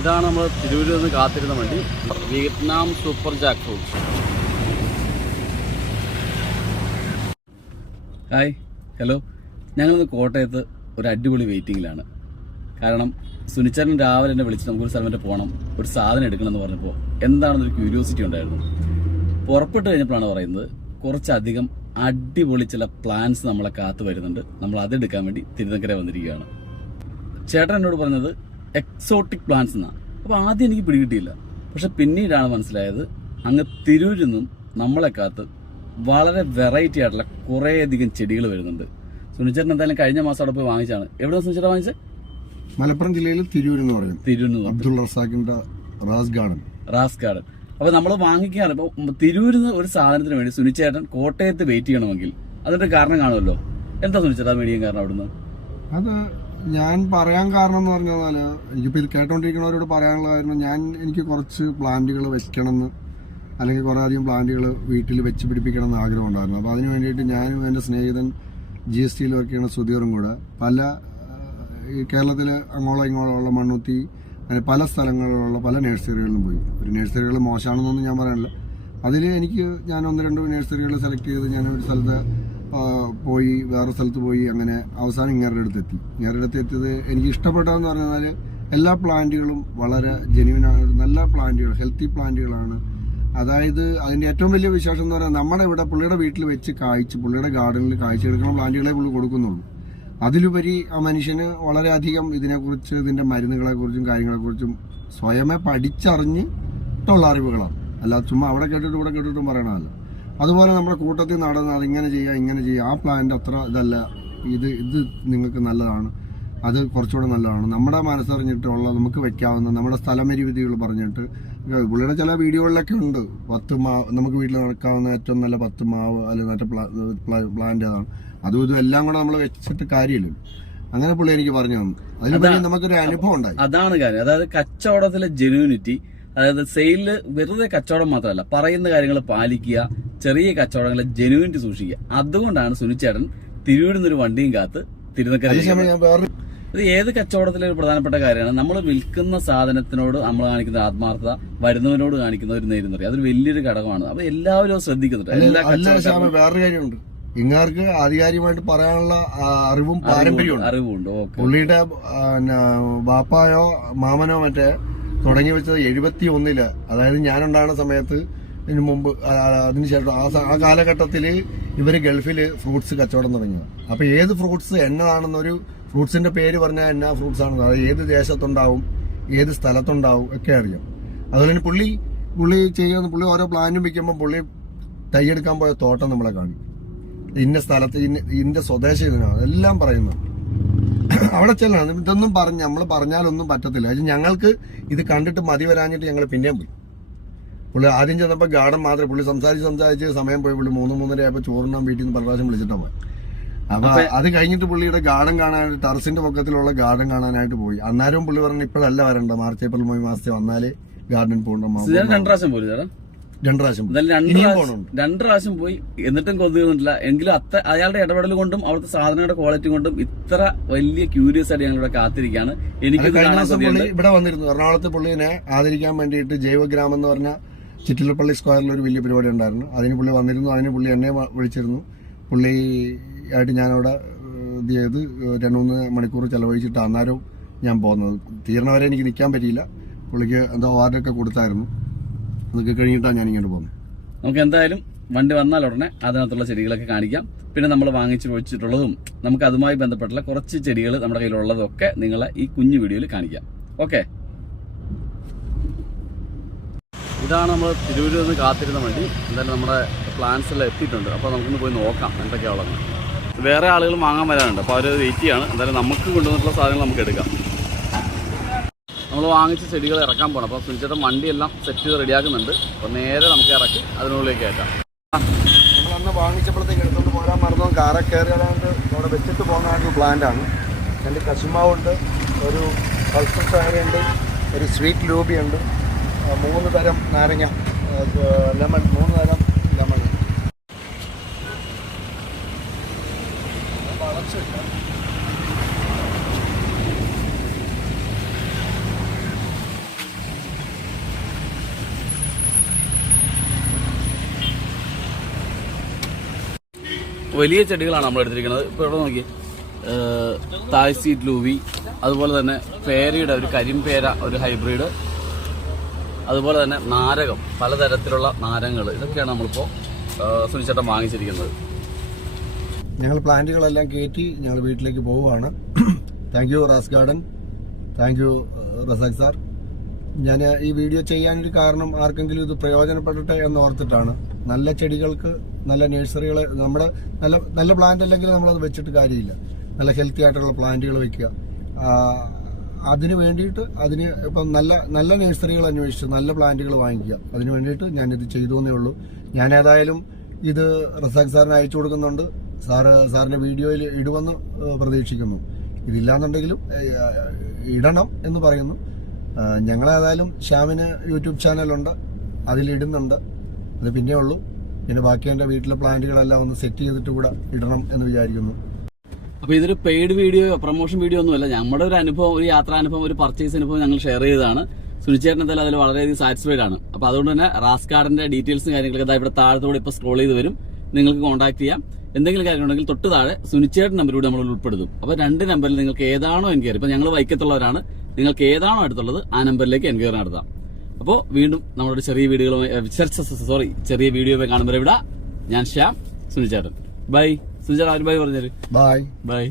ഇതാണ് നമ്മൾ തിരൂരിൽ നിന്ന് കാത്തിരുന്ന വണ്ടി, Vietnam super Jack fruit. Hi, hello. ഞങ്ങളിന്ന് കോട്ടയത്ത് ഒരു അടിപൊളി വെയിറ്റിങ്ങിലാണ്. കാരണം സുനിച്ചേട്ടൻ രാവിലെ എന്നെ വിളിച്ച് നമുക്കൊരു സ്ഥലം വരെ പോകണം, ഒരു സാധനം എടുക്കണമെന്ന് പറഞ്ഞപ്പോൾ എന്താണെന്നൊരു ക്യൂരിയോസിറ്റി ഉണ്ടായിരുന്നു. പുറപ്പെട്ട് കഴിഞ്ഞപ്പോഴാണ് പറയുന്നത് കുറച്ചധികം അടിപൊളി ചില പ്ലാൻസ് നമ്മളെ കാത്തു വരുന്നുണ്ട്, നമ്മൾ അതെടുക്കാൻ വേണ്ടി തിരുനക്കര വന്നിരിക്കുകയാണ്. ചേട്ടൻ എന്നോട് പറഞ്ഞത് എക്സോട്ടിക് പ്ലാന്റ്സ് എന്നാണ്. അപ്പോൾ ആദ്യം എനിക്ക് പിടികിട്ടിയില്ല, പക്ഷെ പിന്നീടാണ് മനസ്സിലായത് അങ്ങ് തിരൂരിൽ നിന്നും നമ്മളെ കാത്ത് വളരെ വെറൈറ്റി ആയിട്ടുള്ള കുറേയധികം ചെടികൾ വരുന്നുണ്ട്. സുനിച്ചേട്ടൻ എന്തായാലും കഴിഞ്ഞ മാസം അവിടെ പോയി വാങ്ങിച്ചാണ്. എവിടെ സുനിച്ചേട്ടൻ വാങ്ങിച്ചത്? മലപ്പുറം ജില്ലയിൽ തിരൂർ എന്ന് പറയും. തിരൂരിൽ അബ്ദുൾ റസാഖിന്റെ റാസ് ഗാർഡൻ. അപ്പൊ നമ്മൾ വാങ്ങിക്കാറ്. ഇപ്പൊ തിരൂരിൽ നിന്ന് ഒരു സാധനത്തിന് വേണ്ടി സുനിച്ചേട്ടൻ കോട്ടയത്ത് വെയിറ്റ് ചെയ്യണമെങ്കിൽ അതിന്റെ കാരണം കാണുമല്ലോ. എന്താ സുനിച്ചേട്ടാ മീഡിയം കാരണം അവിടുന്ന്? അത് ഞാൻ പറയാൻ കാരണം എന്ന് പറഞ്ഞാല് എനിക്കിപ്പോ ഇത് കേട്ടോണ്ടിരിക്കുന്നവരോട് പറയാനുള്ള കാരണം, എനിക്ക് കുറച്ച് പ്ലാന്റുകൾ വെക്കണമെന്ന്, അല്ലെങ്കിൽ കുറെ അധികം പ്ലാന്റുകൾ വീട്ടിൽ വെച്ച് പിടിപ്പിക്കണം എന്ന് ആഗ്രഹം ഉണ്ടായിരുന്നു. അപ്പോൾ അതിന് വേണ്ടിയിട്ട് ഞാനും എൻ്റെ സ്നേഹിതൻ GSTയിൽ വർക്ക് ചെയ്യുന്ന സുധീറും കൂടെ പല ഈ കേരളത്തിൽ അങ്ങോളം ഇങ്ങോളം ഉള്ള മണ്ണുത്തി അങ്ങനെ പല സ്ഥലങ്ങളിലുള്ള പല നഴ്സറികളിലും പോയി. ഒരു നഴ്സറികൾ മോശമാണെന്നൊന്നും ഞാൻ പറയാനില്ല. അതിൽ ഞാൻ 1-2 നഴ്സറികൾ സെലക്ട് ചെയ്ത് ഞാൻ ഒരു സ്ഥലത്ത് പോയി, വേറെ സ്ഥലത്ത് പോയി, അങ്ങനെ അവസാനം ഇങ്ങേരുടെ അടുത്തെത്തി. ഇങ്ങേരുടെ അടുത്ത് എത്തിയത് എനിക്ക് ഇഷ്ടപ്പെട്ടതെന്ന് പറഞ്ഞാൽ എല്ലാ പ്ലാന്റുകളും വളരെ ജെന്യുവനായ നല്ല പ്ലാന്റുകൾ, ഹെൽത്തി പ്ലാന്റുകളാണ്. അതായത് അതിൻ്റെ ഏറ്റവും വലിയ വിശേഷം എന്ന് പറഞ്ഞാൽ നമ്മുടെ ഇവിടെ പുള്ളിയുടെ വീട്ടിൽ വെച്ച് പുള്ളിയുടെ ഗാർഡനിൽ കായ്ച്ചെടുക്കുന്ന പ്ലാന്റുകളെ പുള്ളി കൊടുക്കുന്നുള്ളൂ. അതിലുപരി ആ മനുഷ്യന് വളരെയധികം ഇതിനെക്കുറിച്ച്, ഇതിൻ്റെ മരുന്നുകളെക്കുറിച്ചും കാര്യങ്ങളെക്കുറിച്ചും സ്വയമേ പഠിച്ചറിഞ്ഞിട്ടുള്ള അറിവുകളാണ്. അല്ലാതെ ചുമ്മാ അവിടെ കേട്ടിട്ട് ഇവിടെ കേട്ടിട്ടും പറയണമല്ല. അതുപോലെ നമ്മുടെ കൂട്ടത്തിൽ നടന്ന് അതിങ്ങനെ ചെയ്യുക, ആ പ്ലാന്റ് അത്ര ഇതല്ല, ഇത് നിങ്ങൾക്ക് നല്ലതാണ്, അത് കുറച്ചുകൂടെ നല്ലതാണ്, നമ്മുടെ മനസ്സറിഞ്ഞിട്ടുള്ള നമുക്ക് വെക്കാവുന്ന നമ്മുടെ സ്ഥലപരിമിതികൾ പറഞ്ഞിട്ട് പുള്ളിയുടെ ചില വീഡിയോകളിലൊക്കെ ഉണ്ട്. 10 മാവ് നമുക്ക് വീട്ടിൽ നടക്കാവുന്ന ഏറ്റവും നല്ല 10 മാവ് അല്ലെങ്കിൽ മറ്റേ പ്ലാന്റ് ഏതാണ്, അതും ഇതും എല്ലാം കൂടെ നമ്മൾ വെച്ചിട്ട് കാര്യമില്ല. അങ്ങനെ പുള്ളി എനിക്ക് പറഞ്ഞു തന്നു. അതിലുപരി നമുക്കൊരു അനുഭവം ഉണ്ടായി. അതാണ് കാര്യം. അതായത് കച്ചവടത്തിലെ ജെന്യൂനിറ്റി, അതായത് സെയിലില് വെറുതെ കച്ചവടം മാത്രമല്ല, പറയുന്ന കാര്യങ്ങൾ പാലിക്കുക, ചെറിയ കച്ചവടങ്ങളെ ജെന്യൂനിറ്റി സൂക്ഷിക്കുക. അതുകൊണ്ടാണ് സുനിച്ചേട്ടൻ തിരൂരിൽ നിന്നൊരു വണ്ടിയും കാത്ത് തിരുനക്കര. ഇത് ഏത് കച്ചവടത്തിലെ ഒരു പ്രധാനപ്പെട്ട കാര്യമാണ്. നമ്മൾ വിൽക്കുന്ന സാധനത്തിനോട് നമ്മൾ കാണിക്കുന്ന ആത്മാർത്ഥത, വരുന്നവനോട് കാണിക്കുന്ന ഒരു നേരുന്നറിയ, അതൊരു വലിയൊരു ഘടകമാണ്. അപ്പൊ എല്ലാവരും ശ്രദ്ധിക്കുന്നുണ്ട്. വേറൊരു കാര്യമുണ്ട്, ഇങ്ങാർക്ക് ആധികാരികമായിട്ട് പറയാനുള്ള അറിവും അറിവുണ്ട്. പുള്ളിയുടെ ബാപ്പായോ മാമനോ മറ്റേ തുടങ്ങി വെച്ചത് 71, അതായത് ഞാനുണ്ടാകുന്ന സമയത്ത്, ഇതിനു മുമ്പ്, അതിനുശേഷം ആ കാലഘട്ടത്തിൽ ഇവര് ഗൾഫിൽ ഫ്രൂട്ട്സ് കച്ചവടം തുടങ്ങിയത്. അപ്പൊ ഏത് ഫ്രൂട്ട്സ് എന്നതാണെന്നൊരു ഫ്രൂട്ട്സിന്റെ പേര് പറഞ്ഞാൽ എന്നാ ഫ്രൂട്ട്സ് ആണെന്ന്, അതായത് ഏത് ദേശത്തുണ്ടാവും, ഏത് സ്ഥലത്തുണ്ടാവും ഒക്കെ അറിയാം. അതുപോലെ തന്നെ പുള്ളി ഓരോ പ്ലാന്റും വെക്കുമ്പോൾ പുള്ളി തൈയെടുക്കാൻ പോയ തോട്ടം നമ്മളെ കാണിക്കും. ഇന്ന സ്ഥലത്ത് ഇന്ന സ്വദേശം ഇതിനാണ് എല്ലാം പറയുന്നത്. അവിടെ ചെല്ലണം. ഇതൊന്നും നമ്മൾ പറഞ്ഞാലൊന്നും പറ്റത്തില്ല. ഞങ്ങൾക്ക് ഇത് കണ്ടിട്ട് മതി വരാഞ്ഞിട്ട് ഞങ്ങൾ പിന്നെയും പോയി. പുള്ളി ആദ്യം ചെന്നപ്പോൾ ഗാർഡൻ മാത്രമേ, പുള്ളി സംസാരിച്ച് സമയം പോയി. പുള്ളി 3-3:30 ആയപ്പോൾ ചോറിനാൻ വീട്ടിൽ നിന്ന് പല പ്രാവശ്യം വിളിച്ചിട്ടാണ് പോയി. അപ്പൊ അത് കഴിഞ്ഞിട്ട് പുള്ളിയുടെ ഗാർഡൻ കാണാനായിട്ട്, ടെറസിന്റെ പൊക്കത്തിലുള്ള ഗാർഡൻ കാണാനായിട്ട് പോയി. അന്നേരവും പുള്ളി പറഞ്ഞു ഇപ്പോഴല്ല വരണ്ട, മാർച്ച് ഏപ്രിൽ മെയ് മാസത്തിൽ വന്നാലേ ഗാർഡൻ പോകണം. 2 പ്രാവശ്യം പോയി. 2 പ്രാവശ്യം പോയി, എന്നിട്ടും കൊതുകുന്നില്ല. എങ്കിലും അയാളുടെ ഇടപെടൽ കൊണ്ടും അവിടുത്തെ സാധനങ്ങളുടെ ക്വാളിറ്റി കൊണ്ടും ഇത്ര വലിയ ക്യൂരിയസ് ആയിട്ട് ഞങ്ങളിവിടെ കാത്തിരിക്കുകയാണ്. എനിക്ക് ഇവിടെ വന്നിരുന്നു. എറണാകുളത്ത് പുള്ളിനെ ആദരിക്കാൻ വേണ്ടിയിട്ട് ജൈവഗ്രാമം എന്ന് പറഞ്ഞ ചിറ്റിലപ്പള്ളി സ്ക്വയറിൽ ഒരു വലിയ പരിപാടി ഉണ്ടായിരുന്നു. അതിന് പുള്ളി വന്നിരുന്നു. അതിന് പുള്ളി എന്നെ വിളിച്ചിരുന്നു. പുള്ളി ആയിട്ട് ഞാനവിടെ ഇത് ചെയ്ത് 2-3 മണിക്കൂർ ചെലവഴിച്ചിട്ട് അന്നേരവും ഞാൻ പോകുന്നത്. തീർന്നവരെ എനിക്ക് നിൽക്കാൻ പറ്റിയില്ല. പുള്ളിക്ക് എന്തോ അവാർഡൊക്കെ കൊടുത്തായിരുന്നു. അതൊക്കെ കഴിഞ്ഞിട്ടാണ് ഞാൻ ഇങ്ങോട്ട് പോകുന്നത്. നമുക്ക് എന്തായാലും വണ്ടി വന്നാൽ ഉടനെ അതിനകത്തുള്ള ചെടികളൊക്കെ കാണിക്കാം. പിന്നെ നമ്മൾ വാങ്ങിച്ചു വെച്ചിട്ടുള്ളതും നമുക്ക് അതുമായി ബന്ധപ്പെട്ടുള്ള കുറച്ച് ചെടികൾ നമ്മുടെ കയ്യിലുള്ളതൊക്കെ നിങ്ങളെ ഈ കുഞ്ഞു വീഡിയോയിൽ കാണിക്കാം. ഓക്കെ, ഇതാണ് നമ്മൾ തിരൂരിൽ നിന്ന് കാത്തിരുന്ന വണ്ടി. എന്തായാലും നമ്മുടെ പ്ലാൻസ് എല്ലാം എത്തിയിട്ടുണ്ട്. അപ്പോൾ നമുക്കൊന്ന് പോയി നോക്കാം എന്തൊക്കെയാണുള്ളത്. വേറെ ആളുകൾ വാങ്ങാൻ വരാനുണ്ട്, അപ്പോൾ അവർ വെയിറ്റ് ചെയ്യാണ്. എന്തായാലും നമുക്ക് കൊണ്ടുവന്നിട്ടുള്ള സാധനങ്ങൾ നമുക്ക് എടുക്കാം. നമ്മൾ വാങ്ങിച്ച ചെടികൾ ഇറക്കാൻ പോകണം. അപ്പോൾ സുനിച്ചേട്ടൻ വണ്ടിയെല്ലാം സെറ്റ് ചെയ്ത് റെഡിയാക്കുന്നുണ്ട്. അപ്പോൾ നേരെ നമുക്ക് ഇറക്കി അതിനുള്ളിലേക്ക് കയറ്റാം. നമ്മൾ അന്ന് വാങ്ങിച്ചപ്പോഴത്തേക്ക് എടുത്തുകൊണ്ട് പോരാൻ മറന്നു. കാറൊക്കെ കയറിയാണ്ട് അവിടെ വെച്ചിട്ട് പോകുന്ന പ്ലാന്റാണ്. 2 കശുമാവുണ്ട്, ഒരു പൾസർ ചായയുണ്ട്, ഒരു സ്വീറ്റ് ലൂബിയുണ്ട്, 3 തരം നാരങ്ങ, ലെമൺ, 3 തരം ലെമൺ. വളച്ചില്ല. വലിയ ചെടികളാണ് നമ്മൾ എടുത്തിരിക്കുന്നത്. ഇപ്പോൾ ഇവിടെ നോക്കി, തായ് സീഡ് ലൂവി, അതുപോലെ തന്നെ പേരയുടെ ഒരു കരിമ്പേര ഒരു ഹൈബ്രിഡ്, അതുപോലെ തന്നെ നാരകം, പലതരത്തിലുള്ള നാരങ്ങൾ, ഇതൊക്കെയാണ് നമ്മളിപ്പോൾ സുനിച്ചേട്ടൻ വാങ്ങിച്ചിരിക്കുന്നത്. ഞങ്ങൾ പ്ലാന്റുകളെല്ലാം കയറ്റി ഞങ്ങൾ വീട്ടിലേക്ക് പോവുകയാണ്. Thank you Raz garden, thank you Razak sir. ഞാൻ ഈ വീഡിയോ ചെയ്യാനൊരു കാരണം ആർക്കെങ്കിലും ഇത് പ്രയോജനപ്പെടട്ടെ എന്ന് ഓർത്തിട്ടാണ്. നല്ല ചെടികൾക്ക് നല്ല നഴ്സറികൾ, നമ്മുടെ നല്ല പ്ലാന്റ് അല്ലെങ്കിൽ നമ്മളത് വെച്ചിട്ട് കാര്യമില്ല. നല്ല ഹെൽത്തി ആയിട്ടുള്ള പ്ലാന്റുകൾ വെക്കുക. അതിന് വേണ്ടിയിട്ട് ഇപ്പം നല്ല നഴ്സറികൾ അന്വേഷിച്ച് നല്ല പ്ലാന്റുകൾ വാങ്ങിക്കുക. അതിന് വേണ്ടിയിട്ട് ഞാനിത് ചെയ്തു എന്നേ ഉള്ളൂ. ഞാൻ ഏതായാലും ഇത് റസാഖ് സാറിന് അയച്ചു കൊടുക്കുന്നുണ്ട്. സാറിന്റെ വീഡിയോയിൽ ഇടുമെന്ന് പ്രതീക്ഷിക്കുന്നു. ഇതില്ലാന്നുണ്ടെങ്കിലും ഇടണം എന്ന് പറയുന്നു. ഞങ്ങളേതായാലും ശ്യാമിന് യൂട്യൂബ് ചാനലുണ്ട്, അതിലിടുന്നുണ്ട്. അത് പിന്നെ ഉള്ളൂ. പിന്നെ ബാക്കി എൻ്റെ വീട്ടിലെ പ്ലാന്റുകളെല്ലാം ഒന്ന് സെറ്റ് ചെയ്തിട്ട് കൂടെ ഇടണം എന്ന് വിചാരിക്കുന്നു. അപ്പോൾ ഇതൊരു പെയ്ഡ് വീഡിയോ, പ്രൊമോഷൻ വീഡിയോ ഒന്നുമല്ല. നമ്മുടെ ഒരു അനുഭവം, ഒരു യാത്രാനുഭവം, ഒരു പർച്ചേസ് അനുഭവം ഞങ്ങൾ ഷെയർ ചെയ്തതാണ്. സുനിച്ചേട്ടൻ എന്തായാലും അതിൽ വളരെയധികം സാറ്റിസ്ഫൈഡ് ആണ്. അപ്പോൾ അതുകൊണ്ട് തന്നെ റാസ് ഗാർഡന്റെ ഡീറ്റെയിൽസും കാര്യങ്ങളൊക്കെ ഇവിടെ താഴത്തോടെ ഇപ്പോൾ സ്ക്രോൾ ചെയ്ത് വരും. നിങ്ങൾക്ക് കോൺടാക്ട് ചെയ്യാം. എന്തെങ്കിലും കാര്യമുണ്ടെങ്കിൽ തൊട്ട് താഴെ സുനിച്ചേട്ടൻ നമ്പറിലൂടെ നമ്മൾ ഉൾപ്പെടുത്തും. അപ്പോൾ 2 നമ്പറിൽ നിങ്ങൾക്ക് ഏതാണോ എൻക്വയറി, ഇപ്പോൾ ഞങ്ങൾ വൈക്കത്തുള്ളവരാണ്, നിങ്ങൾക്ക് ഏതാണോ അടുത്തുള്ളത് ആ നമ്പറിലേക്ക് എൻക്വയറി നടത്താം. അപ്പോൾ വീണ്ടും നമ്മുടെ ചെറിയ വീഡിയോ കാണുമ്പോൾ ഇവിടെ ഞാൻ ശ്യാം, സുനിച്ചേട്ടൻ. ബൈ സുനിച്ചേട്ടൻ, ബൈ പറഞ്ഞാല്. Bye bye.